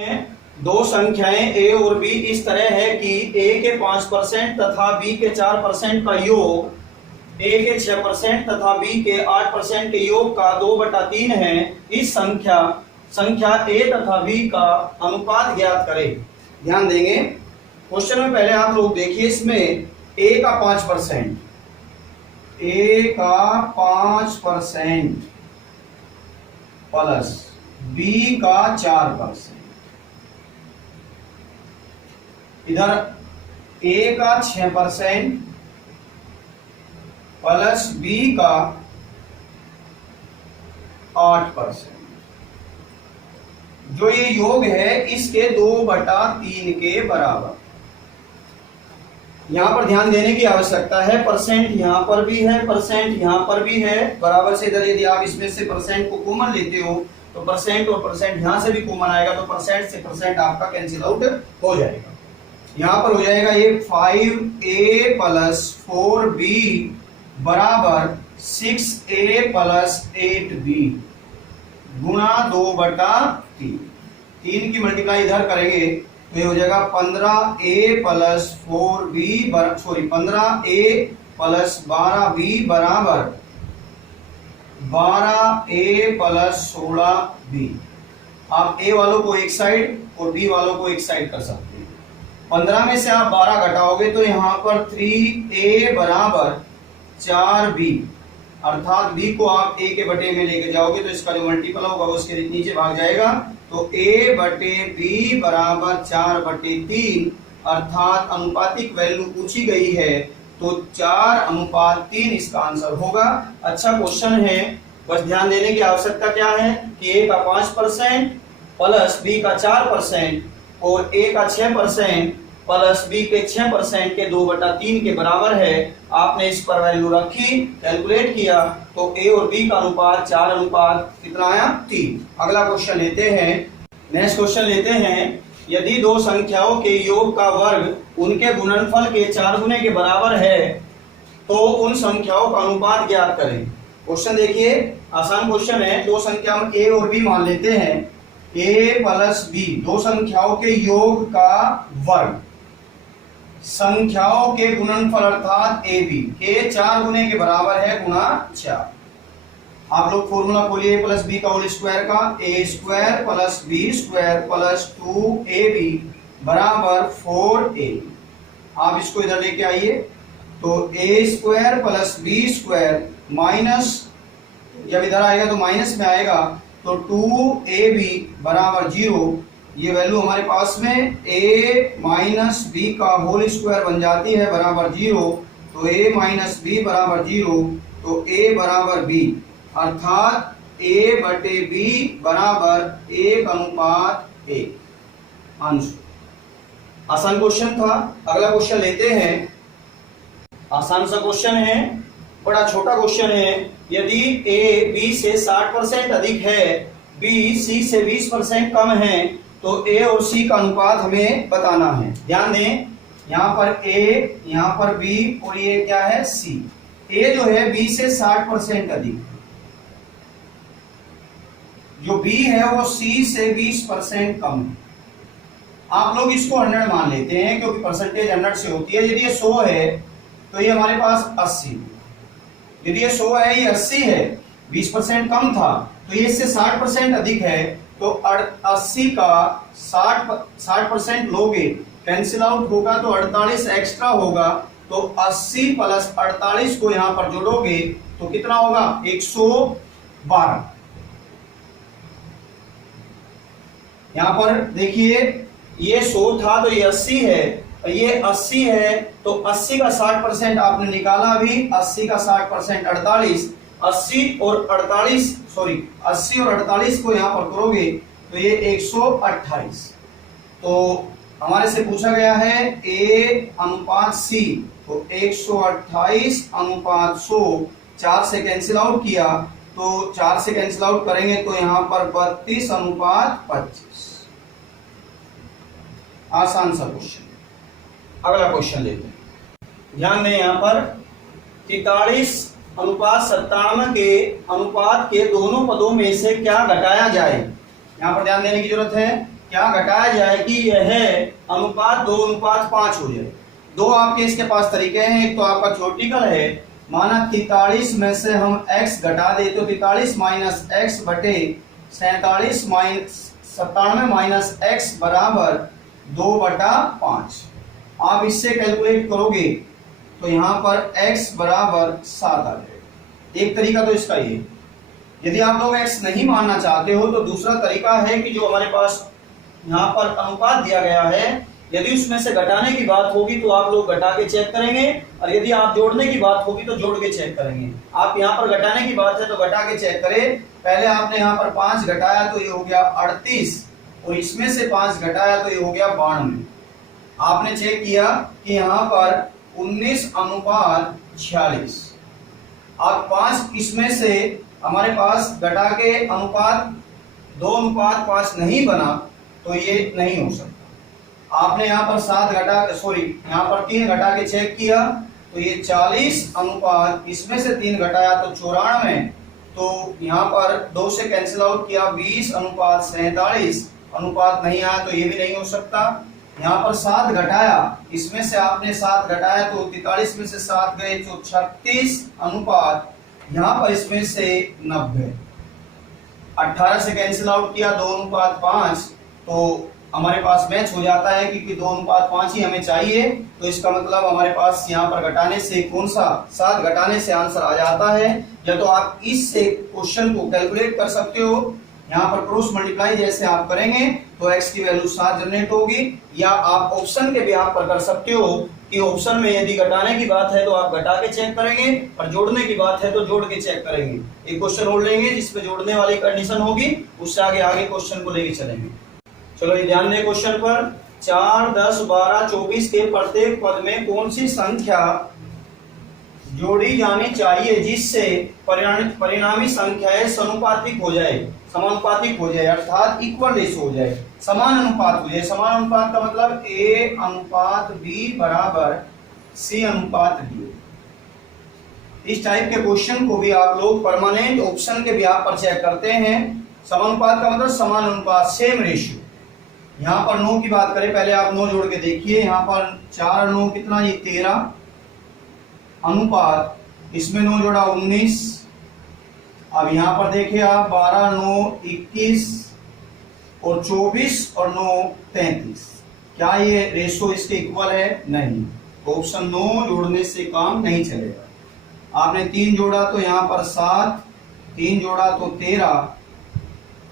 दो संख्याएं a और b इस तरह है कि a के 5% तथा b के 4% का योग a के 6% तथा b के 8% के योग का 2/3 है। इस संख्या a तथा b का अनुपात ज्ञात करें। ध्यान देंगे क्वेश्चन में पहले आप लोग देखिए, इसमें a का 5% प्लस b का 4%, इधर a का 6% प्लस b का 8%, जो ये योग है इसके 2/3 के बराबर। यहां पर ध्यान देने की आवश्यकता है, परसेंट यहां पर भी है, परसेंट यहां पर भी है, बराबर से इधर यदि आप इसमें से परसेंट को कॉमन लेते हो तो परसेंट और परसेंट यहां से भी कॉमन आएगा, तो परसेंट से परसेंट आपका कैंसिल आउट हो जाएगा। यहां पर हो जाएगा ये 5a प्लस 4b बराबर 6a प्लस 8b गुणा 2/3। 3 की मल्टीप्लाई इधर करेंगे तो ये हो जाएगा 15a plus 15a plus 12b बराबर 12a प्लस 16b। आप a वालों को एक साइड और b वालों को एक साइड कर सकते हैं। 15 में से आप 12 घटाओगे तो यहाँ पर 3a बराबर 4b, अर्थात b को आप a के बटे में लेके जाओगे तो इसका जो मल्टीपल होगा उसके नीचे भाग जाएगा, तो a बटे b बराबर 4/3, अर्थात अनुपातिक वैल्यू पूछी गई है तो 4:3 इसका आंसर होगा। अच्छा क्वेश्चन है, बस ध्यान देने की आवश्यकता क्या है कि a का 5% प्लस b का 4% और a का 6% प्लस b के 6% के 2/3 के बराबर है। आपने इस पर वैल्यू रखी, कैलकुलेट किया तो a और b का अनुपात 4 कितना आया 3। अगला क्वेश्चन लेते हैं, नेक्स्ट क्वेश्चन लेते हैं। यदि दो संख्याओं के योग का वर्ग उनके गुणनफल के 4 गुने के बराबर है तो उन संख्याओं का अनुपात ज्ञात करें। क्वेश्चन देखिए, आसान क्वेश्चन है। दो संख्या a और b मान लेते हैं, a प्लस b दो संख्याओं के योग का वर्ग संख्याओं के गुणनफल अर्थात ab के 4 गुने के बराबर है गुणा 4। आप लोग फॉर्मूला खोलिए a प्लस बी का होल स्क्वायर का, a square plus B square plus 2ab बराबर 4a। आप इसको इधर लेके आइए तो a square plus B square minus, जब इधर आएगा तो माइनस में आएगा तो 2ab बराबर 0। ये वैल्यू हमारे पास में a माइनस बी का होल स्क्वायर बन जाती है बराबर 0, तो a माइनस बी बराबर 0, तो a बराबर b, अर्थात a बटे b बराबर 1:1। आंसर। आसान क्वेश्चन था। अगला क्वेश्चन लेते हैं, आसान सा क्वेश्चन है, बड़ा छोटा क्वेश्चन है। यदि a b से 60% अधिक है, b c से 20% कम है तो a और c का अनुपात हमें बताना है। ध्यान दें, यहाँ पर a, यहाँ पर b और ये क्या है c। a जो है b से 60% अधिक, जो b है वो c से 20% कम है। आप लोग इसको 100 मान लेते हैं क्योंकि परसेंटेज 100 से होती है। यदि ये 100 है तो ये हमारे पास 80, यदि ये 100 है ये 80 है, 20% कम था तो ये इससे 60% अधिक है, तो 80 का 60% लोगे कैंसिल आउट होगा तो 48 एक्स्ट्रा होगा, तो 80 प्लस 48 को यहां पर जोड़ोगे तो कितना होगा 112। यहां पर देखिए ये 100 था तो ये 80 है, ये 80 है तो 80 का 60% आपने निकाला अभी, 80 का 60% 48, 80 और 48 को यहां पर करोगे तो ये 128। तो हमारे से पूछा गया है a/c, तो 128/100, 4 से कैंसिल आउट किया तो 4 से कैंसिल आउट करेंगे तो यहां पर 32/25। आसान सा क्वेश्चन। अगला क्वेश्चन लेते हैं, ध्यान दें यहाँ पर 43:97 के अनुपात के दोनों पदों में से क्या घटाया जाए। यहाँ पर ध्यान देने की जरूरत है। क्या घटाया जाए कि यह अनुपात 2:5 हो जाए। दो आपके इसके पास तरीके हैं। एक तो आपका थ्योरेटिकल है, माना 43 में से हम x घटा दे तो 43 माइनस x बटे 97 माइनस x बराबर 2/5। आप इससे कैलकुलेट करोगे तो यहाँ पर x बराबर 7 आ जाएगा। एक तरीका तो इसका ये। यदि आप लोग x नहीं मानना चाहते हो तो दूसरा तरीका है कि जो हमारे पास यहाँ पर अनुपात दिया गया है, यदि उसमें से घटाने की बात होगी तो आप लोग घटा के चेक करेंगे, और यदि आप जोड़ने की बात होगी तो जोड़ के चेक करेंगे। आप यहाँ पर घटाने की बात है तो घटा के चेक करें। पहले आपने यहाँ पर 5 घटाया तो ये हो गया 38, और इसमें से 5 घटाया तो ये हो गया 92। आपने चेक किया कि यहाँ पर 19:46। अब 5 इसमें से हमारे पास घटा के अनुपात 2:5 नहीं बना तो ये नहीं हो सकता। आपने यहाँ पर 7 यहाँ पर 3 घटा के चेक किया तो ये 40 अनुपात, इसमें से 3 घटाया तो 94, तो यहाँ पर 2 से कैंसिल आउट किया 20:47 अनुपात नहीं आया तो ये भी नहीं हो सकता। यहाँ पर 7 घटाया, इसमें से आपने 7 घटाया तो 43 में से 7 गए तो 36 अनुपात, यहाँ पर इसमें से 90। 18 से कैंसिल आउट किया 2:5, तो हमारे पास मैच हो जाता है क्योंकि 2:5 ही हमें चाहिए। तो इसका मतलब हमारे पास यहाँ पर घटाने से कौन सा 7 घटाने से आंसर आ जाता है। या तो आप इससे क्वेश्चन को कैलकुलेट कर सकते हो, यहाँ पर क्रॉस मल्टीप्लाई जैसे आप करेंगे तो x की वैल्यू 7 जनरेट होगी, या आप ऑप्शन के भी आप पर कर सकते हो कि ऑप्शन में यदि घटाने की बात है तो आप घटा के चेक करेंगे, और जोड़ने की बात है तो जोड़ के चेक करेंगे। एक क्वेश्चन और लेंगे जिसमें जोड़ने वाली कंडीशन होगी, उससे आगे क्वेश्चन को लेके चलेंगे। चलो ये ध्यान दें क्वेश्चन पर। 4, 10, 12, 24 के प्रत्येक पद में कौन सी संख्या जोड़ी जानी चाहिए जिससे परिणामी संख्याएं समानुपातिक हो जाए, अर्थात इक्वल रेशो हो जाए, समान अनुपात हो जाए। समान अनुपात का मतलब A:B बराबर C:D। इस टाइप के क्वेश्चन को भी आप लोग परमानेंट ऑप्शन के भी आप पर चेक करते हैं। समानुपात का मतलब समान अनुपात, सेम रेशियो। यहाँ पर 9 की बात करें, पहले आप 9 जोड़ के देखिए। यहाँ पर 4 9 कितना, ये 13 अनुपात, इसमें 9 जोड़ा 19। अब यहाँ पर देखिए आप 12 9 21 और 24 और 9 33। क्या ये रेशो इसके इक्वल है? नहीं। तो ऑप्शन 9 जोड़ने से काम नहीं चलेगा। आपने 3 जोड़ा तो यहाँ पर 7, 3 जोड़ा तो 13,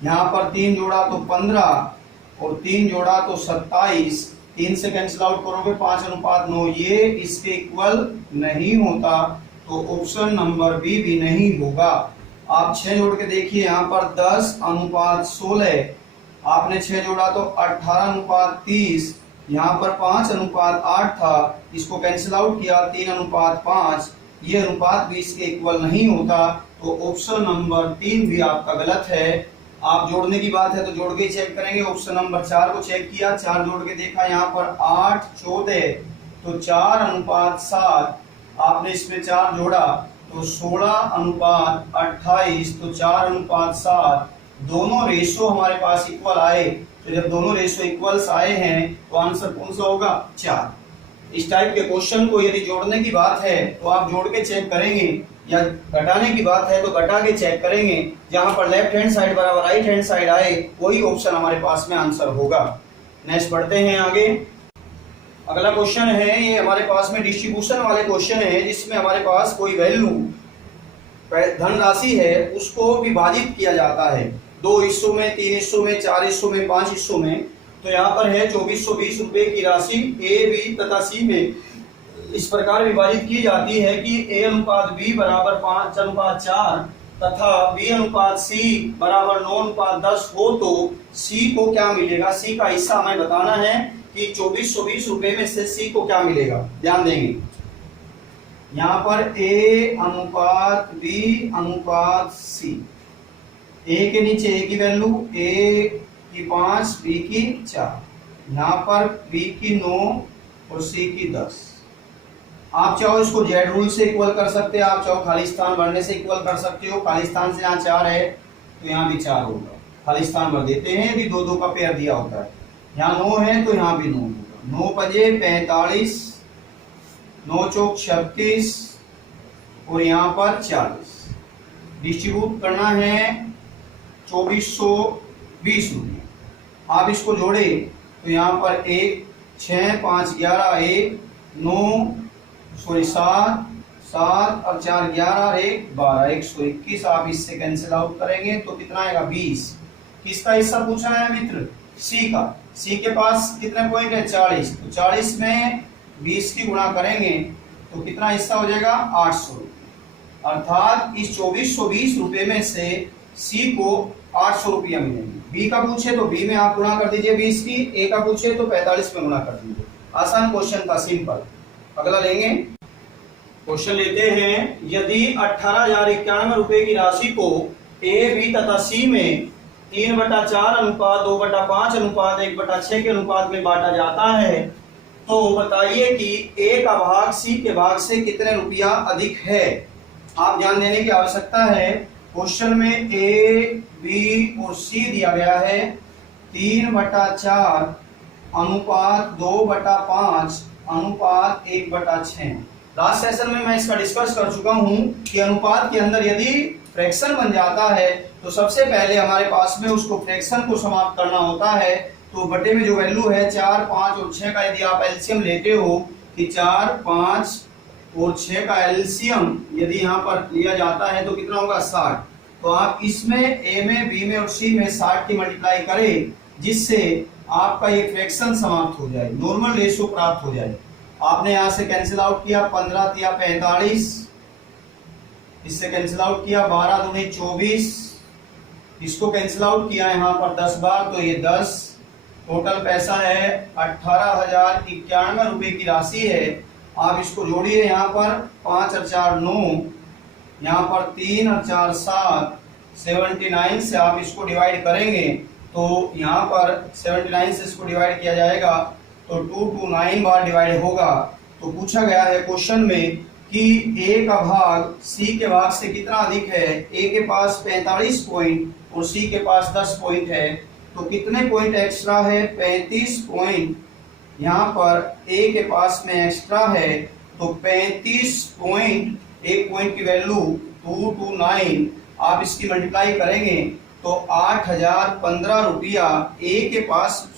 यहाँ पर 3 जोड़ा तो 15 और 3 जोड़ा तो 27। 3 से कैंसिल आउट करोगे 5:9, ये इसके इक्वल नहीं होता, तो ऑप्शन नंबर बी भी नहीं होगा। आप 6 जोड़ के देखिए, यहाँ पर 10:16, आपने 6 जोड़ा तो 18:30, यहाँ पर 5:8 था, इसको कैंसिल आउट किया 3:5, ये अनुपात भी इसके इक्वल नहीं होता, तो ऑप्शन नंबर 3 भी आपका गलत है। आप जोड़ने की बात है तो जोड़ के ही चेक करेंगे। ऑप्शन नंबर 4 को चेक किया, 4 जोड़ के देखा, यहाँ पर 8 14, तो 4:7, आपने इसमें 4 जोड़ा तो 16:28, तो 4:7। दोनों रेशो हमारे पास इक्वल आए, तो जब दोनों रेशो इक्वल्स आए हैं तो आंसर कौन सा होगा? 4। इस टाइप के क्वेश्चन को यदि जोड़ने की बात है तो आप जोड़ के चेक करेंगे, या घटाने की बात है तो घटा के चेक करेंगे। जहां पर लेफ्ट हैंड साइड बराबर राइट हैंड साइड आए वही ऑप्शन हमारे पास में आंसर होगा। नेक्स्ट बढ़ते हैं आगे। अगला क्वेश्चन है, ये हमारे पास में डिस्ट्रीब्यूशन वाले क्वेश्चन है, जिसमें हमारे पास कोई वैल्यू धनराशि है उसको विभाजित किया जाता है 2 हिस्सों में, 3 हिस्सों में, 4 हिस्सों में, 5 हिस्सों में। तो यहाँ पर है 2420 रुपए की राशि ए, बी तथा सी में इस प्रकार विभाजित की जाती है कि A:B बराबर 5:4 तथा B:C बराबर 9:10 हो, तो C को क्या मिलेगा? C का हिस्सा हमें बताना है कि 2420 रुपए में से C को क्या मिलेगा। ध्यान देंगे, यहाँ पर A:B:C, A के नीचे A की वैल्यू, A की 5, B की 4, यहाँ पर B की 9 और C की 10। आप चाहो इसको जेड रूल से इक्वल कर सकते हैं, आप चाहो खाली स्थान भरने से इक्वल कर सकते हो। खाली स्थान से यहाँ 4 है तो यहाँ भी 4 होगा, खाली स्थान भर देते हैं यदि दो दो का पेयर दिया होता है। यहाँ 9 है तो यहाँ भी 9 होगा। 9 पजे 45, 9 चौक 36 और यहाँ पर 40। डिस्ट्रीब्यूट करना है 2420 रुपये। आप इसको जोड़े तो यहाँ पर 1 6 5 11 1 9 7 7 और 4 11 और 1 12 121। आप इससे कैंसिल आउट करेंगे तो कितना आएगा 20। किसका हिस्सा पूछा है मित्र? सी का। सी के पास कितने पॉइंट है? 40। तो 40 में 20 की गुणा करेंगे तो कितना हिस्सा हो जाएगा? 800 रुपये। अर्थात इस 2420 रुपये में से सी को 800 रुपया मिलेंगे। बी का पूछे तो बी में आप गुणा कर दीजिए 20 की, ए का पूछे तो 45 में गुणा कर दीजिए। आसान क्वेश्चन था, सिंपल। अगला लेंगे, क्वेश्चन लेते हैं। यदि 18,091 रुपए की राशि को ए, बी तथा सी में 3/4 अनुपात 2/5 अनुपात 1/6 के अनुपात में बांटा जाता है तो बताइए कि ए का भाग सी के भाग से कितने रुपया अधिक है। आप ध्यान देने की आवश्यकता है। क्वेश्चन में ए, बी और सी दिया गया है। 3/4 अनुपात 2/5 अनुपात 1/6। लास्ट सेशन में मैं इसका डिस्कस कर चुका हूं कि अनुपात के अंदर यदि फ्रैक्शन बन जाता है तो सबसे पहले हमारे पास में उसको फ्रैक्शन को समाप्त करना होता है। तो बटे में जो वैल्यू है 4, 5 और 6 का यदि आप एलसीएम लेते हो कि 4, 5 और 6 का एलसीएम यदि यहाँ पर लिया जाता है तो कितना होगा? 60। तो आप इसमें ए में, बी में और सी में 60 की मल्टीप्लाई करें जिससे आपका ये फ्रैक्शन समाप्त हो जाए, नॉर्मल रेशियो प्राप्त हो जाए। आपने यहाँ से कैंसिल आउट किया 15 तिया 45, इससे कैंसिल आउट किया 12 दूनी 24, इसको कैंसिल आउट किया यहाँ पर 10 बार तो ये 10। टोटल पैसा है 18,091 रुपए की राशि है। आप इसको जोड़िए, यहाँ पर 5 और 4 9, यहाँ पर 3 और 4 7, 79 से आप इसको डिवाइड करेंगे तो यहाँ पर 79 से इसको डिवाइड किया जाएगा तो 229 बार डिवाइड होगा। तो पूछा गया है क्वेश्चन में कि ए का भाग सी के भाग से कितना अधिक है। ए के पास 45 पॉइंट और सी के पास 10 पॉइंट है तो कितने पॉइंट एक्स्ट्रा है? 35 पॉइंट यहाँ पर ए के पास में एक्स्ट्रा है तो 35 पॉइंट, एक पॉइंट की वैल्यू 229। आप इसकी मल्टीप्लाई करेंगे तो 8,015 रुपया ए के पास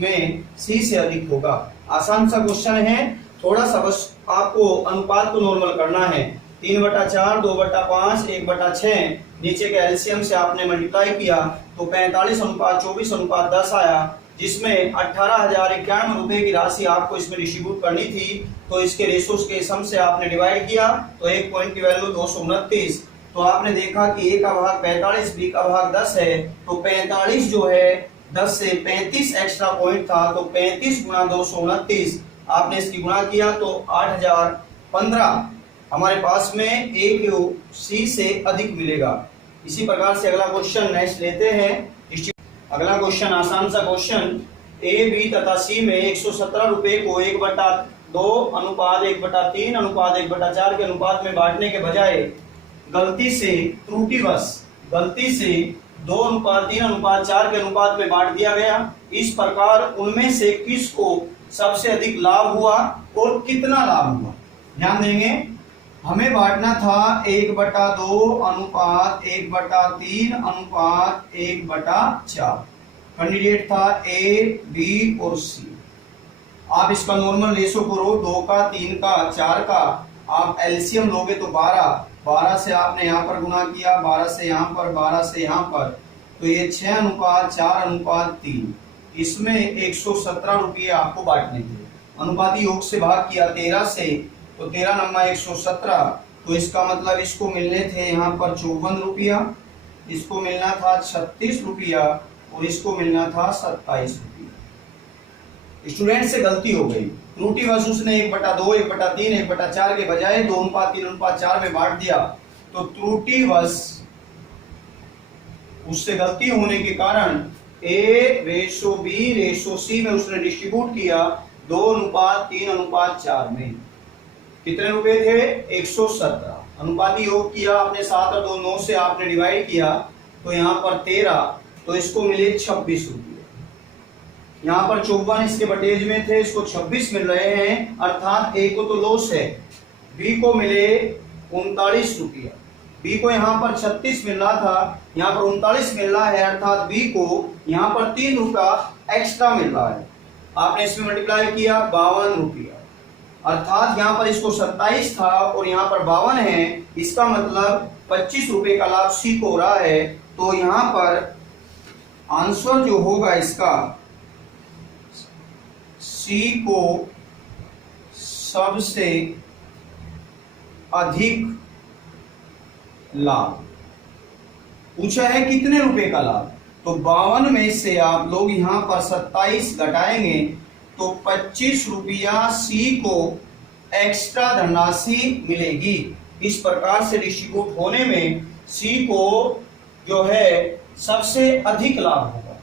में सी से अधिक होगा। आसान सा क्वेश्चन है, थोड़ा सा बस आपको अनुपात को नॉर्मल करना है। 3/4 2/5 1/6 नीचे के एलसीएम से आपने मल्टीप्लाई किया तो 45 अनुपात 24 अनुपात 10 आया, जिसमें 18,091 रुपए की राशि आपको इसमें डिस्ट्रीब्यूट करनी थी। तो इसके रेशोस के सम से आपने डिवाइड किया तो एक पॉइंट की वैल्यू 229। तो आपने देखा कि ए का भाग 45, बी का भाग 10 है तो 45 जो है 10 से 35 एक्स्ट्रा पॉइंट था तो 35 गुणा 229 आपने इसकी गुणा किया तो 8,015 हमारे पास में ए क्यू सी से अधिक मिलेगा। इसी प्रकार से अगला क्वेश्चन नेक्स्ट लेते हैं। अगला क्वेश्चन आसान सा क्वेश्चन। ए, बी तथा सी में 117 रुपए को 1/2 अनुपात 1/3 अनुपात 1/4 के अनुपात में बांटने के बजाय गलती से त्रुटिवश 2:3:4 के अनुपात में बांट दिया गया। इस प्रकार उनमें से किसको सबसे अधिक लाभ हुआ और कितना लाभ हुआ? ध्यान देंगे, हमें बांटना था 1/2 अनुपात 1/3 अनुपात 1/4। कैंडिडेट था ए, बी और सी। आप इसका नॉर्मल रेशो करो, 2 का 3 का 4 का, आप एलसीएम लोगे तो 12 से आपने यहाँ पर गुना किया, 12 से यहाँ पर, 12 से यहाँ पर, तो ये 6:4:3। इसमें 117 रुपये आपको बांटने थे। अनुपाती योग से भाग किया 13 से तो 13 नंबर 117। तो इसका मतलब इसको मिलने थे यहाँ पर 54 रुपया, इसको मिलना था 36 रुपया और इसको मिलना था 27 रुपया। स्टूडेंट से गलती हो गई, त्रुटिवश उसने 1/2 1/3 1/4 के बजाय 2:3:4 में बांट दिया। तो त्रुटिवश उससे गलती होने के कारण ए रेशो बी रेशो सी में उसने डिस्ट्रीब्यूट किया 2:3:4 में। कितने रुपए थे? 117। अनुपाती योग किया आपने 7 और 2 9 से आपने डिवाइड किया तो यहाँ पर 13 तो इसको मिले 26 रुपये। यहाँ पर 54 इसके बटेज में थे, इसको 26 मिल रहे हैं, अर्थात ए को तो लॉस है। बी को मिले 39 रुपया, बी को यहाँ पर 36 मिल रहा था, यहाँ पर 39 मिल रहा है, अर्थात बी को यहाँ पर 3 रुपया एक्स्ट्रा मिल रहा है। आपने इसमें मल्टीप्लाई किया 52 रुपया, अर्थात यहाँ पर इसको 27 था और यहाँ पर 52 है, इसका मतलब 25 रुपए का लाभ सी को हो रहा है। तो यहाँ पर आंसर जो होगा इसका, सी को सबसे अधिक लाभ पूछा है। कितने रुपए का लाभ? तो 52 में से आप लोग यहां पर 27 घटाएंगे तो 25 रुपया सी को एक्स्ट्रा धनराशि मिलेगी। इस प्रकार से डिस्ट्रीब्यूट होने में सी को जो है सबसे अधिक लाभ होगा।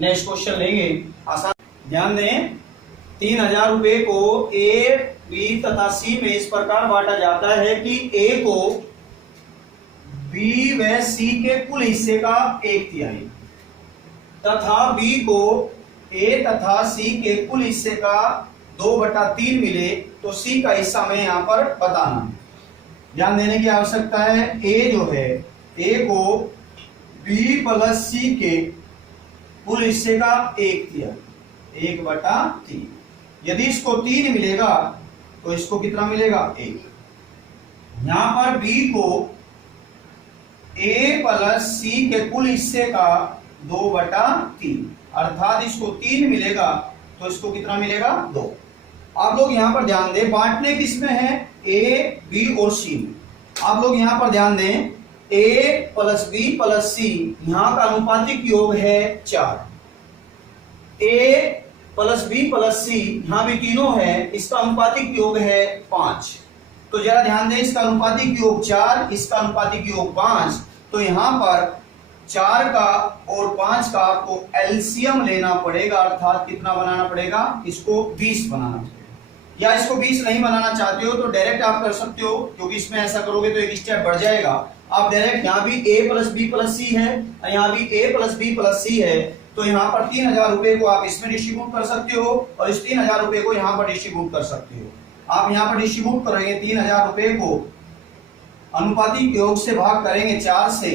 नेक्स्ट क्वेश्चन लेंगे, आसान, ध्यान दें। 3000 रुपए को ए, बी तथा सी में इस प्रकार बांटा जाता है कि ए को बी व सी के कुल हिस्से का 1/3 तथा बी को ए तथा सी के कुल हिस्से का 2/3 मिले तो सी का हिस्सा हमें यहाँ पर बताना। ध्यान देने की आवश्यकता है। ए जो है, ए को बी प्लस सी के कुल हिस्से का 1/3। यदि इसको 3 मिलेगा तो इसको कितना मिलेगा? 1। यहां पर बी को ए प्लस सी के कुल हिस्से का 2/3, अर्थात इसको 3 मिलेगा तो इसको कितना मिलेगा? 2। आप लोग यहां पर ध्यान दें, बांटने किसमें है? ए, बी और सी में। आप लोग यहां पर ध्यान दें, ए प्लस बी प्लस सी, यहां का अनुपातिक योग है 4। ए प्लस बी प्लस सी, यहां भी तीनों है, इसका अनुपातिक योग है 5। तो जरा ध्यान दें, इसका अनुपातिक योग 4, इसका अनुपातिक योग 5। तो यहां पर 4 का और 5 का आपको एलसीएम लेना पड़ेगा, अर्थात कितना बनाना पड़ेगा? इसको 20 बनाना पड़ेगा। या इसको 20 नहीं बनाना चाहते हो तो डायरेक्ट आप कर सकते हो, क्योंकि इसमें ऐसा करोगे तो एक स्टेप बढ़ जाएगा। आप डायरेक्ट यहाँ भी a प्लस बी प्लस सी है, यहाँ भी a प्लस बी प्लस सी है, तो यहाँ पर 3000 रुपए को आप इसमें डिस्ट्रीब्यूट कर सकते हो और इस 3000 रुपए को यहाँ पर डिस्ट्रीब्यूट कर सकते हो। आप यहाँ पर डिस्ट्रीब्यूट करेंगे 3000 रुपए को, अनुपातिक योग से भाग करेंगे 4 से,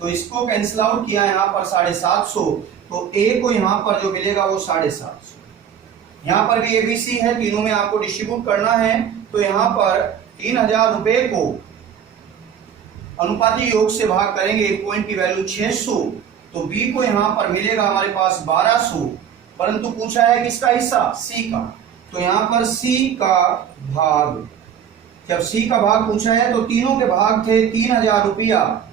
तो इसको कैंसिल आउट किया यहाँ पर 750, तो a को यहाँ पर जो मिलेगा वो 750। यहाँ पर भी एबीसी है, तीनों में आपको डिस्ट्रीब्यूट करना है। तो यहाँ पर 3000 रुपए को अनुपातिक योग से भाग करेंगे, एक पॉइंट की वैल्यू 600, तो बी को यहाँ पर मिलेगा हमारे पास 1200, परंतु पूछा है किसका हिस्सा? सी का। तो यहाँ पर सी का भाग, जब सी का भाग पूछा है तो तीनों के भाग थे 3000 रुपया,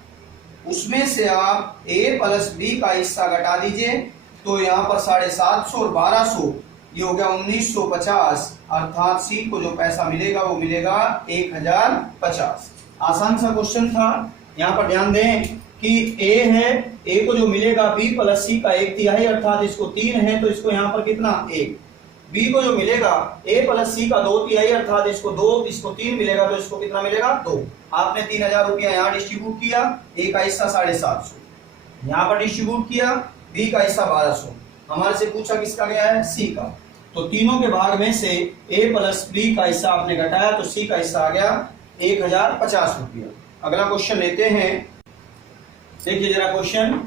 उसमें से आप ए प्लस बी का हिस्सा घटा दीजिए, तो यहाँ पर 750 और 1200 ये हो गया 1950, अर्थात सी को जो पैसा मिलेगा वो मिलेगा 1050। आसान सा क्वेश्चन था। यहाँ पर ध्यान दें कि ए है, ए को जो मिलेगा बी प्लस सी का 1/3, अर्थात इसको 3 है तो इसको यहाँ पर कितना? 1। बी को जो मिलेगा ए प्लस सी का 2/3, अर्थात इसको 2, इसको 3 मिलेगा तो इसको कितना मिलेगा? 2। आपने 3000 रुपया यहाँ डिस्ट्रीब्यूट किया, ए का हिस्सा 750, यहाँ पर डिस्ट्रीब्यूट किया, बी का हिस्सा 1200। हमारे से पूछा किसका गया है? सी का। तो तीनों के भाग में से ए प्लस बी का हिस्सा आपने घटाया तो सी का हिस्सा आ गया 1050 रुपया। अगला क्वेश्चन लेते हैं, देखिए जरा क्वेश्चन।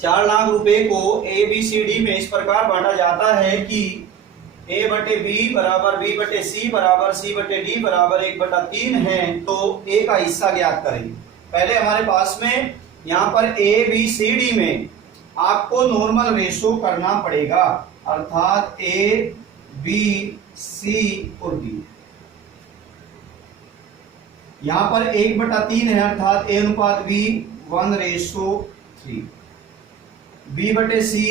4 लाख रुपए को ए बी सी डी में इस प्रकार बांटा जाता है कि ए बटे बी बराबर बी बटे सी बराबर सी बटे डी बराबर 1/3 है, तो ए का हिस्सा ज्ञात करें। पहले हमारे पास में यहाँ पर ए बी सी डी में आपको नॉर्मल रेशो करना पड़ेगा, अर्थात ए बी सी और डी। यहां पर 1/3 है, अर्थात ए अनुपात बी 1:3, बी बटे सी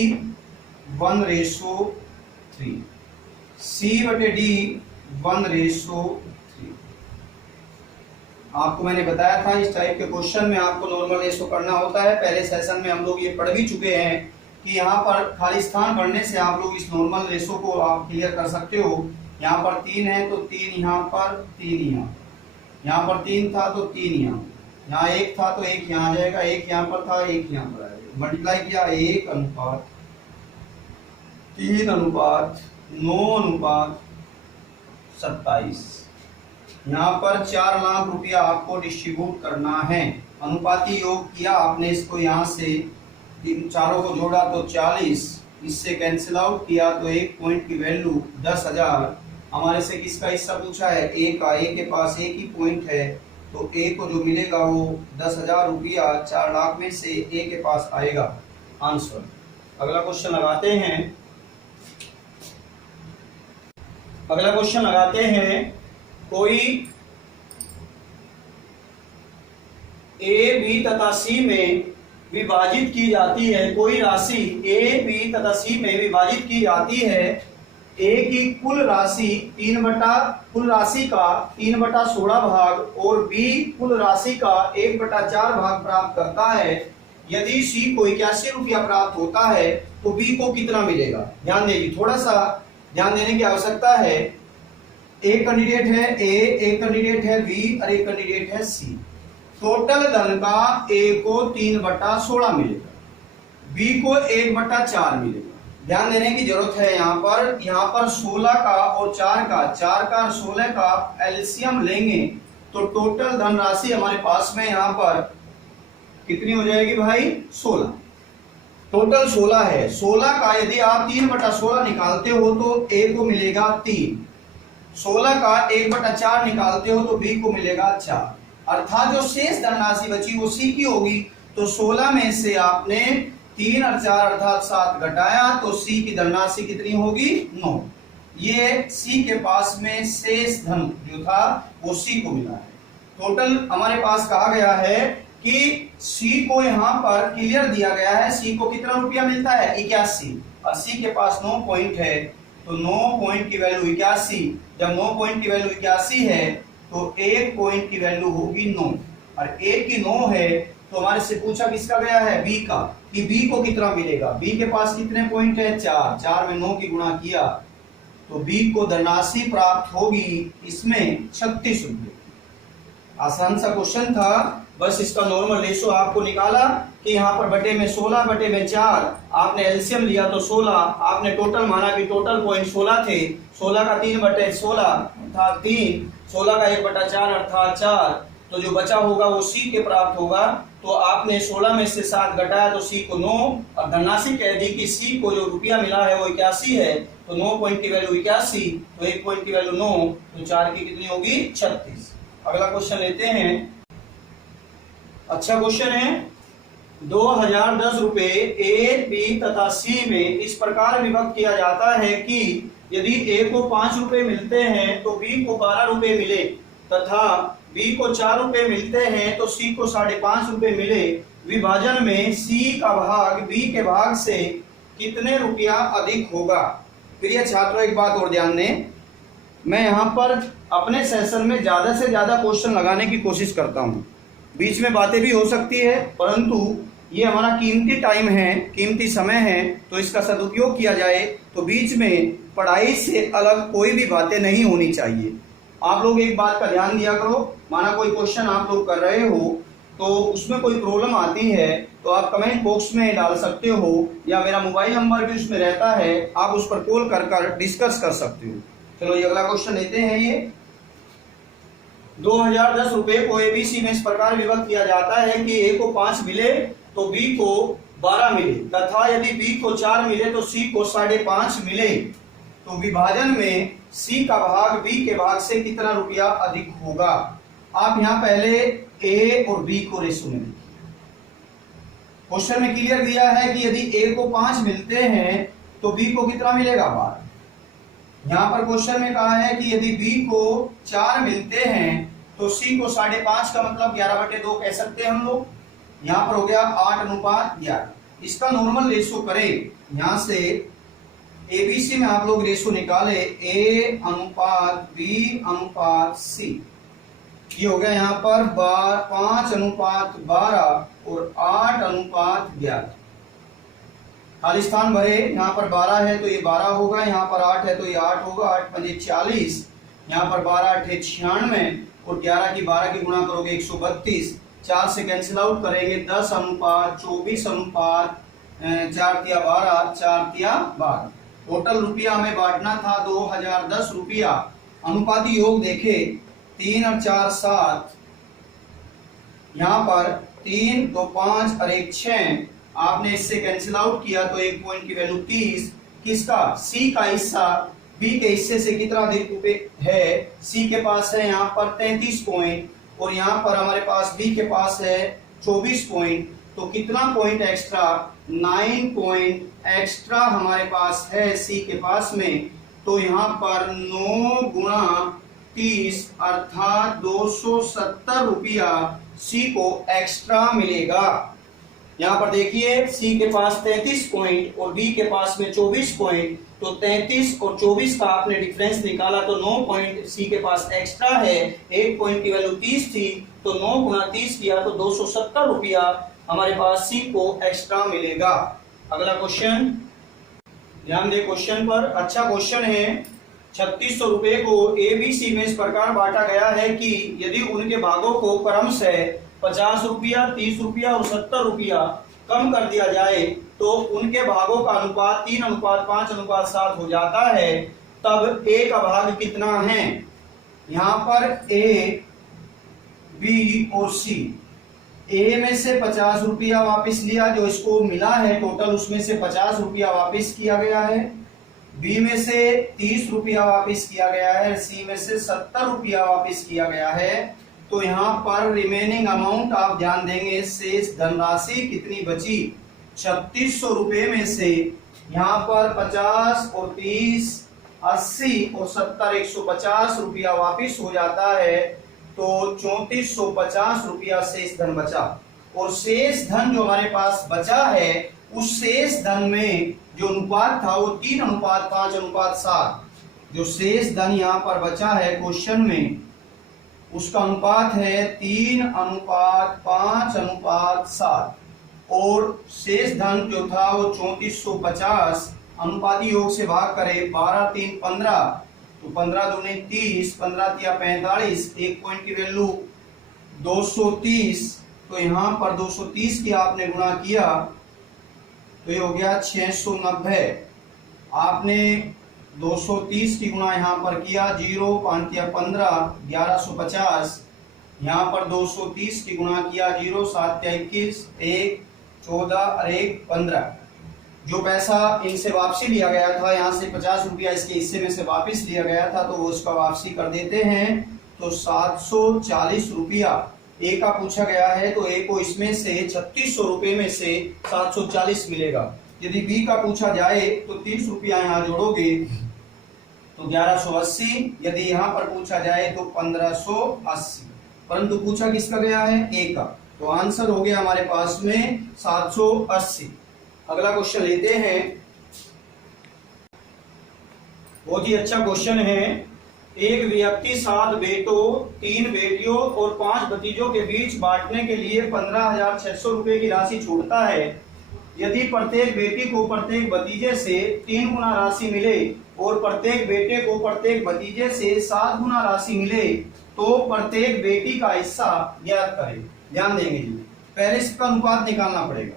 1:3, सी बटे डी 1:3। आपको मैंने बताया था इस टाइप के क्वेश्चन में आपको नॉर्मल रेशो करना होता है। पहले सेशन में हम लोग ये पढ़ भी चुके हैं कि यहाँ पर खाली स्थान भरने से आप लोग इस नॉर्मल रेशो को आप क्लियर कर सकते हो। यहाँ पर 3 है तो 3 यहाँ पर, 3 यहाँ पर 3 था तो 3 यहाँ 1 था तो 1 यहाँ आ जाएगा, 1 यहाँ पर था 1 यहाँ पर आ जाएगा। मल्टीप्लाई किया 1:3:9:27। यहाँ पर 4 लाख रुपया आपको डिस्ट्रीब्यूट करना है। अनुपाती योग किया आपने, इसको यहाँ से इन चारों को जोड़ा तो 40, इससे कैंसिल आउट किया तो एक पॉइंट की वैल्यू 10,000। हमारे से किसका हिस्सा पूछा है? ए का। ए के पास एक ही पॉइंट है, तो ए को जो मिलेगा वो 10,000 रुपया 4 लाख में से ए के पास आएगा आंसर। अगला क्वेश्चन लगाते हैं। कोई ए बी तथा सी में विभाजित की जाती है, कोई राशि ए बी तथा सी में विभाजित की जाती है। ए की कुल राशि का 3/16 भाग और बी कुल राशि का 1/4 भाग प्राप्त करता है। यदि सी को 81 रुपया प्राप्त होता है तो बी को कितना मिलेगा? ध्यान दीजिए, थोड़ा सा ध्यान देने की आवश्यकता है। एक कैंडिडेट है ए, एक कैंडिडेट है बी और एक कैंडिडेट है सी। टोटल धन का ए को 3/16 मिलेगा, बी को 1/4 मिलेगा। ध्यान देने की जरूरत है। यहाँ पर 16 का और 4 का 16 का एलसीएम लेंगे तो टोटल धनराशि हमारे पास में यहाँ पर कितनी हो जाएगी भाई? 16। टोटल 16 है। 16 का यदि आप 3/16 निकालते हो तो ए को मिलेगा 3। 16 का 1/4 निकालते हो तो बी को मिलेगा 4। अर्थात जो शेष धनराशि बची वो सी की होगी। तो 16 में से आपने 3 और 4 अर्थात 7 घटाया तो सी की धनराशि कितनी होगी? 9। ये सी के पास में शेष धन जो था वो सी को मिला है। टोटल हमारे पास कहा गया है कि सी को यहाँ पर क्लियर दिया गया है, सी को कितना रुपया मिलता है? 81। और सी के पास 9 पॉइंट है तो 9 पॉइंट की वैल्यू 81। जब 9 पॉइंट की वैल्यू 81 है तो 1 पॉइंट की वैल्यू होगी 9 और 1 की 9 है। तो हमारे से पूछा किसका गया है? बी का, कि बी को कितना मिलेगा? बी के पास कितने पॉइंट है? 4। 4 में 9 की गुणा किया तो बी को धनराशि प्राप्त होगी इसमें 36 रुपये। आसान सा क्वेश्चन था, बस इसका नॉर्मल रेशो आपको निकाला कि यहाँ पर बटे में 16 बटे में 4, आपने एलसीएम लिया तो 16, आपने टोटल माना कि टोटल पॉइंट 16 थे। 16 का 3/16 अर्थात 3, 16 का 1/4 अर्थात 4, तो जो बचा होगा वो सी के प्राप्त होगा। तो आपने 16 में से 7 घटाया तो सी को 9 और धनराशि कह दी कि सी को जो रुपया मिला है वो 81 है। तो 9 पॉइंट की वैल्यू 81 तो 1 पॉइंट की वैल्यू 9 तो 4 की कितनी होगी? 36। अगला क्वेश्चन लेते हैं। अच्छा क्वेश्चन है। 2010 रुपए ए बी तथा सी में इस प्रकार विभक्त किया जाता है कि यदि ए को 5 रुपए मिलते हैं तो बी को 12 रुपए मिले तथा बी को 4 रुपए मिलते हैं तो सी को 5.5 रुपए मिले। विभाजन में सी का भाग बी के भाग से कितने रुपया अधिक होगा? प्रिय छात्रों, एक बात और ध्यान दें, मैं यहाँ पर अपने सेशन में ज्यादा से ज्यादा क्वेश्चन लगाने की कोशिश करता हूँ। बीच में बातें भी हो सकती है, परंतु ये हमारा कीमती टाइम है, कीमती समय है, तो इसका सदुपयोग किया जाए। तो बीच में पढ़ाई से अलग कोई भी बातें नहीं होनी चाहिए। आप लोग एक बात का ध्यान दिया करो, माना कोई क्वेश्चन आप लोग कर रहे हो तो उसमें कोई प्रॉब्लम आती है तो आप कमेंट बॉक्स में डाल सकते हो या मेरा मोबाइल नंबर भी उसमें रहता है, आप उस पर कॉल कर डिस्कस कर सकते हो। चलो ये अगला क्वेश्चन लेते हैं। ये 2010 रुपए को एबीसी में इस प्रकार विभक्त किया जाता है कि ए को 5 मिले तो बी को 12 मिले तथा यदि बी को 4 मिले तो सी को 5.5 मिले। तो विभाजन में सी का भाग बी के भाग से कितना रुपया अधिक होगा? आप यहाँ पहले ए और बी को रेशो में देखिए। क्वेश्चन में क्लियर दिया है कि यदि ए को 5 मिलते हैं तो बी को कितना मिलेगा? 12। यहाँ पर क्वेश्चन में कहा है कि यदि बी को 4 मिलते हैं तो सी को 5.5 का मतलब 11/2 कह सकते हैं हम लोग। यहाँ पर हो गया 8:11। इसका नॉर्मल रेशो करें, यहाँ से एबीसी में आप लोग रेशो निकाले ए अनुपात बी अनुपात सी। ये हो गया यहाँ पर 5:12 और 8:11। खाली स्थान भरे, यहाँ पर 12 है तो ये 12 होगा, यहाँ पर 8 है तो ये 8 होगा। 8 × 5 = 40, यहाँ पर 12 × 8 = 96 और 11 की 12 की गुणा करोगे 132। 4 से कैंसिल आउट करेंगे, 10 अनुपात 24 अनुपात 4 तिया 12, 4 तिया 12। टोटल रुपया हमें बांटना था 2010 रुपया। अनुपाती योग देखे 3 और 4 7, यहाँ पर 3 2 5 और 1 6। आपने इससे कैंसिल आउट किया तो 1 पॉइंट की वैल्यू 30। किसका? सी का हिस्सा बी के हिस्से से कितना है? सी के पास है यहाँ पर 33 पॉइंट और यहाँ पर हमारे पास बी के पास है 24 पॉइंट। तो कितना पॉइंट एक्स्ट्रा? 9 पॉइंट एक्स्ट्रा हमारे पास है सी के पास में। तो यहाँ पर 9 गुणा 30 अर्थात 270 रुपया सी को एक्स्ट्रा मिलेगा। यहाँ पर देखिए सी के पास 33 पॉइंट और बी के पास में 24 पॉइंट। तो 33 और 24 का आपने डिफरेंस निकाला तो 9 पॉइंट सी के पास एक्स्ट्रा है। 1 पॉइंट की वैल्यू 30 थी तो 9 गुणा 30 किया तो 270 रुपया हमारे पास सी को एक्स्ट्रा मिलेगा। अगला क्वेश्चन ध्यान दे क्वेश्चन पर। अच्छा क्वेश्चन है। 3600 रुपए को ए बी सी में इस प्रकार बांटा गया है कि यदि उनके भागों को क्रमशः 50 रुपया 30 रुपया और 70 रुपया कम कर दिया जाए तो उनके भागों का अनुपात 3:5:7 हो जाता है। तब ए का भाग कितना है? यहाँ पर ए बी और सी। ए में से 50 रुपया वापिस लिया, जो इसको मिला है टोटल उसमें से 50 रुपया वापिस किया गया है। बी में से 30 रुपया वापिस किया गया है। सी में से 70 रुपया वापिस किया गया है। तो यहाँ पर रिमेनिंग अमाउंट आप ध्यान देंगे, शेष धनराशि कितनी बची? 3600 रुपए में से यहाँ पर 50 और 30 80 और 70 150 रुपया वापिस हो जाता है। तो 3450 रुपया शेष धन बचा। और शेष धन जो हमारे पास बचा है उस शेष धन में जो अनुपात था वो 3:5:7। जो शेष धन यहाँ पर बचा है क्वेश्चन में उसका अनुपात है 3:5:7 और शेष धन जो था वो 3450। अनुपाती योग से भाग करें 12 3 15 तो 15 दूनी 30, 15 तिया 45। 1 पॉइंट की वैल्यू 230। तो यहाँ पर 230 की आपने गुणा किया तो ये हो गया 690। आपने 230 की गुणा यहाँ पर किया 0 5 तिया 15 1150। यहाँ पर 230 की गुणा किया 0 7 तिया 21 1 14 और 1 15। जो पैसा इनसे वापसी लिया गया था, यहाँ से 50 रुपया इसके हिस्से में से वापस लिया गया था तो वो उसका वापसी कर देते हैं। तो 740 रुपया ए का पूछा गया है तो ए को इसमें से 3600 रुपए में से 740 मिलेगा। यदि बी का पूछा जाए तो 30 रुपया यहाँ जोड़ोगे तो 1180। यदि यहाँ पर पूछा जाए तो 1580। परंतु पूछा किसका गया है? ए का। तो आंसर हो गया हमारे पास में 780। अगला क्वेश्चन लेते हैं। बहुत ही अच्छा क्वेश्चन है। एक व्यक्ति 7 बेटों 3 बेटियों और 5 भतीजों के बीच बांटने के लिए 15,600 रुपए की राशि छोड़ता है। यदि प्रत्येक बेटी को प्रत्येक भतीजे से 3 गुना राशि मिले और प्रत्येक बेटे को प्रत्येक भतीजे से 7 गुना राशि मिले तो प्रत्येक बेटी का हिस्सा ज्ञात करें। ध्यान देंगे जी, पहले इसका अनुपात निकालना पड़ेगा।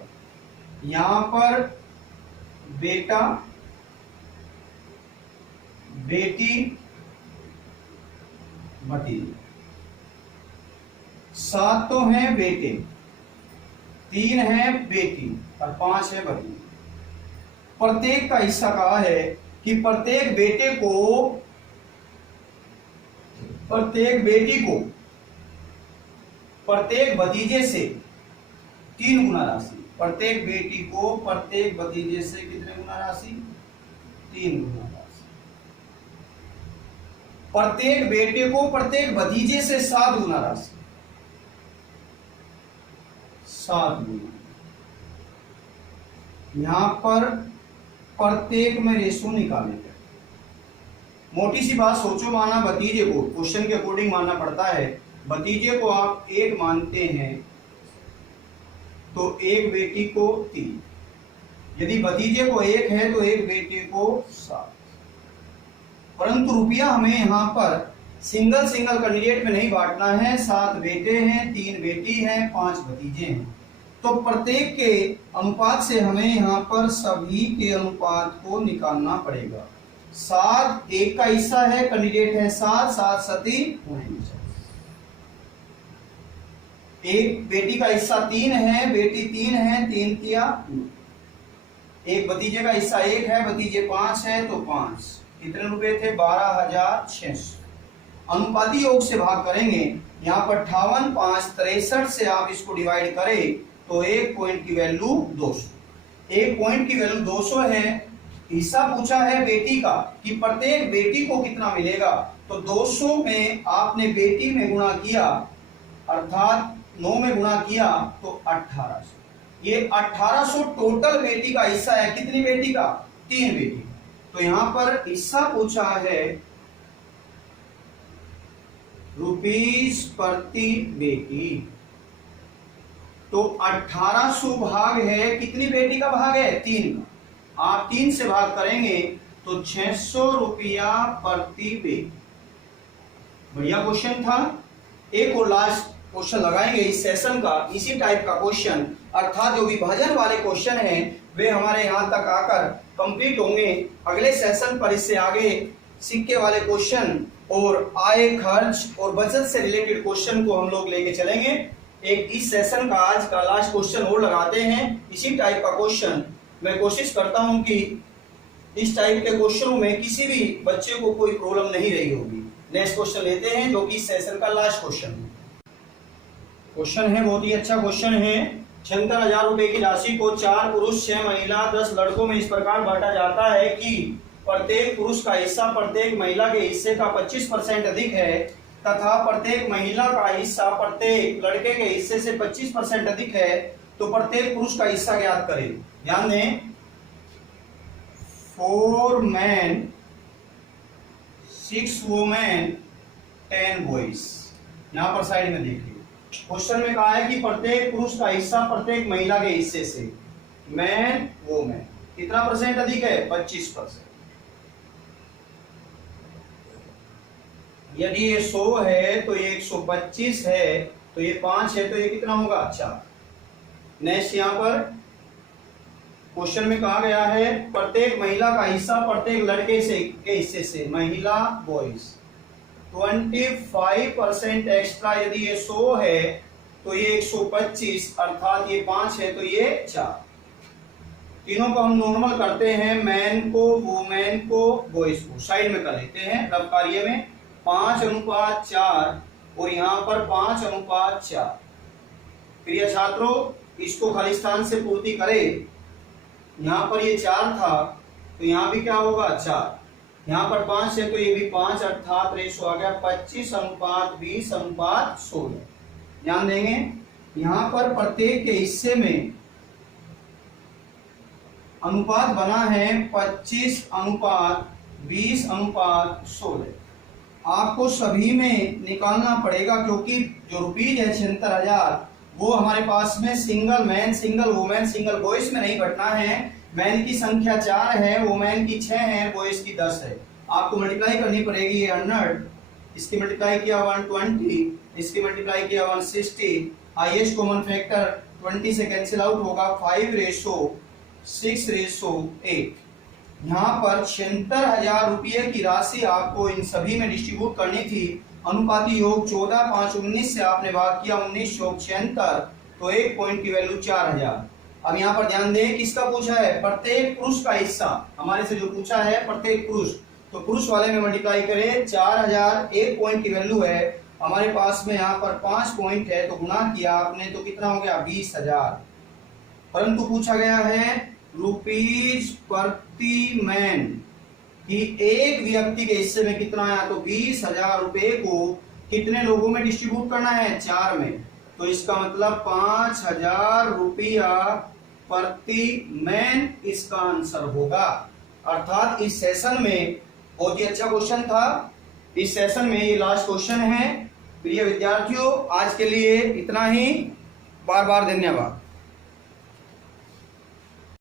यहाँ पर बेटा बेटी भतीजे 7 तो हैं बेटे, 3 है बेटी और 5 है भतीजे। प्रत्येक का हिस्सा कहा है कि प्रत्येक बेटे को प्रत्येक बेटी को प्रत्येक भतीजे से 3 गुना राशि, प्रत्येक बेटी को प्रत्येक भतीजे से कितने गुना राशि? 3 गुना राशि। प्रत्येक बेटे को प्रत्येक भतीजे से 7 गुना राशि, 7 गुना। यहां पर प्रत्येक में रेशो निकालेंगे। मोटी सी बात सोचो, माना भतीजे को क्वेश्चन के अकॉर्डिंग मानना पड़ता है। भतीजे को आप 1 मानते हैं तो एक बेटी को 3। यदि भतीजे को 1 है तो एक बेटे को 7। परंतु रुपया हमें यहाँ पर सिंगल सिंगल कैंडिडेट में नहीं बांटना है। 7 बेटे हैं, 3 बेटी हैं, 5 भतीजे हैं। तो प्रत्येक के अनुपात से हमें यहाँ पर सभी के अनुपात को निकालना पड़ेगा। 7 एक का हिस्सा है, कैंडिडेट है 7, 7 सती 49। एक बेटी का हिस्सा 3 है, बेटी 3 है, 3 तिया 2। एक भतीजे का हिस्सा 1 है, भतीजे 5 है तो 5। कितने रुपए थे? 12,600। अनुपाती योग से भाग करेंगे। यहाँ पर 58, 5, 63 से आप इसको डिवाइड करें तो 1 पॉइंट की वैल्यू 200। 1 पॉइंट की वैल्यू 200 है। हिस्सा पूछा है बेटी का कि प्रत्येक बेटी को कितना मिलेगा, तो 200 में आपने बेटी में गुणा किया, अर्थात 9 में गुणा किया तो 1800। ये 1800 टोटल बेटी का हिस्सा है। कितनी बेटी का? 3 बेटी। तो यहां पर हिस्सा पूछा है रुपीस प्रति बेटी। तो 1800 भाग है, कितनी बेटी का भाग है? 3 का। आप 3 से भाग करेंगे तो 600 रुपया प्रति बेटी। बढ़िया क्वेश्चन था। एक और लास्ट क्वेश्चन लगाएंगे इस सेशन का, इसी टाइप का क्वेश्चन, अर्थात जो विभाजन वाले क्वेश्चन हैं वे हमारे यहाँ तक आकर कंप्लीट होंगे। अगले सेशन पर इससे आगे सिक्के वाले क्वेश्चन और आय, खर्च और बचत से रिलेटेड क्वेश्चन को हम लोग लेके चलेंगे। एक इस सेशन का आज का लास्ट क्वेश्चन और लगाते हैं, इसी टाइप का क्वेश्चन। मैं कोशिश करता हूं कि इस टाइप के क्वेश्चनों में किसी भी बच्चे को कोई प्रॉब्लम नहीं रही होगी। नेक्स्ट क्वेश्चन लेते हैं जो कि इस सेशन का लास्ट क्वेश्चन है। क्वेश्चन है बहुत ही अच्छा क्वेश्चन है। 76,000 रुपए की राशि को 4 पुरुष, 6 महिला, 10 लड़कों में इस प्रकार बांटा जाता है कि प्रत्येक पुरुष का हिस्सा प्रत्येक महिला के हिस्से का 25% अधिक है तथा प्रत्येक महिला का हिस्सा प्रत्येक लड़के के हिस्से से 25% अधिक है। तो प्रत्येक पुरुष का हिस्सा ज्ञात करें। ध्यान दें, 4 men, 6 women, 10 boys। यहां पर साइड में देखिए, क्वेश्चन में कहा है कि प्रत्येक पुरुष का हिस्सा प्रत्येक महिला के हिस्से से, मैन वोमेन, कितना परसेंट अधिक है? 25%। यदि ये 100 है तो ये 125 है, तो ये 5 है तो ये कितना होगा? 4। नेक्स्ट यहाँ पर क्वेश्चन में कहा गया है प्रत्येक महिला का हिस्सा प्रत्येक लड़के के हिस्से से, महिला बॉयज, 25% एक्स्ट्रा। यदि ये 100 है तो ये 125, अर्थात ये 5 है तो ये 4। तीनों को हम नॉर्मल करते हैं, मैन को, वुमेन को, बॉयज को साइड में कर लेते हैं रफ कार्य में। 5:4 और यहाँ पर 5:4। प्रिय छात्रों, इसको खालिस्तान से पूर्ति करें। यहाँ पर ये 4 था तो यहाँ भी क्या होगा? 4। यहाँ पर 5 है तो ये भी 5, अर्थात रेशो आ गया 25:20:16। ध्यान देंगे, यहाँ पर प्रत्येक के हिस्से में अनुपात बना है 25:20:16। आपको सभी में निकालना पड़ेगा क्योंकि जो रुपीज है 76,000 वो हमारे पास में single man, single women, single boys में नहीं बटना है। मैन की संख्या 4 है, वुमेन की 6 है, बॉयज की 10 है। आपको मल्टीप्लाई करनी पड़ेगी 100, इसकी मल्टीप्लाई किया 120, इसकी मल्टीप्लाई किया 160। हाईएस्ट कॉमन फैक्टर 20 से कैंसिल आउट होगा, 5:6:8। यहाँ पर 76,000 रुपये की राशि आपको इन सभी में डिस्ट्रीब्यूट करनी थी। अनुपाती योग 14:5:19 से आपने भाग किया 19:76, तो 1 पॉइंट की वैल्यू 4,000। अब यहाँ पर ध्यान दें, किसका पूछा है? प्रत्येक पुरुष का हिस्सा हमारे से जो पूछा है प्रत्येक पुरुष, तो पुरुष वाले में मल्टीप्लाई करें 4,000, 1 पॉइंट की वैल्यू है हमारे पास में। यहाँ पर 5 पॉइंट है तो गुना किया आपने तो कितना हो गया? 20,000। परंतु पूछा गया है रुपीज प्रति मैन कि एक व्यक्ति के हिस्से में कितना आया, तो 20,000 रुपए को कितने लोगों में डिस्ट्रीब्यूट करना है? 4 में। तो इसका मतलब 5,000 रुपया प्रति मैन इसका आंसर होगा। अर्थात इस सेशन में बहुत ही अच्छा क्वेश्चन था। इस सेशन में ये लास्ट क्वेश्चन है। प्रिय विद्यार्थियों, आज के लिए इतना ही। बार बार धन्यवाद।